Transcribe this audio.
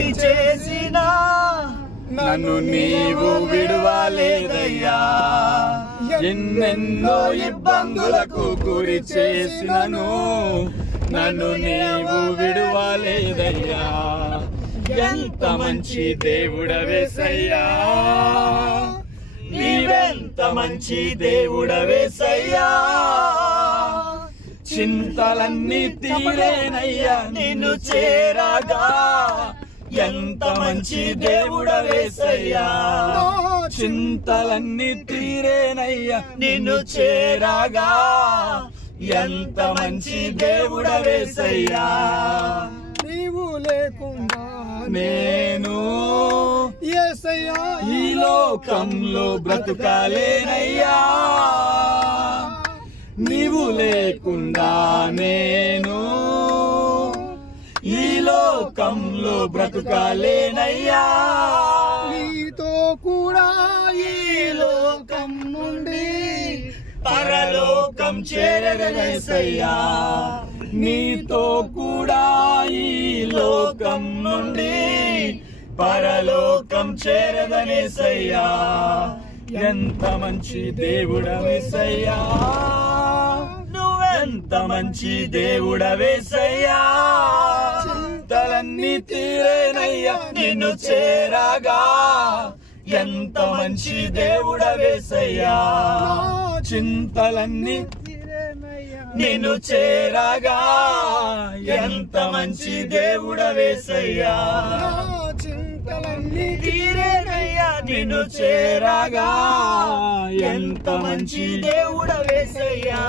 గురి చేసినా నన్ను నీవు విడువలేదయ్యా. ఎన్నెన్నో ఇబ్బందులకు గురి చేసినను నన్ను నీవు విడువలేదయ్యా. ఎంత మంచి దేవుడవేసయ్యా, నీవెంత మంచి దేవుడవేసయ్యా. చింతలన్నీ తీరేనయ్యా నిన్ను చేరగా, ఎంత మంచి దేవుడవేసయ్యా. చింతలన్నీ తీరేనయ్యా నిన్ను చేరగా, ఎంత మంచి దేవుడవేసయ్యా. నీవు లేకుండా నేను యేసయ్యా ఈ లోకంలో బ్రతుకాలేనయ్యా. నీవు లేకుండా నేను ఈ లోకంలో బ్రతుకాలేనయ్యా. నీతో కూడా ఈ లోకం నుండి పరలోకం చేరదనేసయ్యా. నీతో కూడా ఈ లోకం నుండి పరలోకం చేరదనేసయ్యా. ఎంత మంచి దేవుడవేసయ్యా, నువ్వెంత మంచి దేవుడవేసయ్యా. చింతలన్నీ తీరేనయ్యా నిన్ను చేరగా, ఎంత మంచి దేవుడవేసయ్యా. చింతలన్నీ నిన్ను చేరగా, ఎంత మంచి దేవుడవేసయ్యా. చింతలన్నీ తీరేనయ్యా నిన్ను చేరగా, ఎంత మంచి దేవుడవేసయ్యా.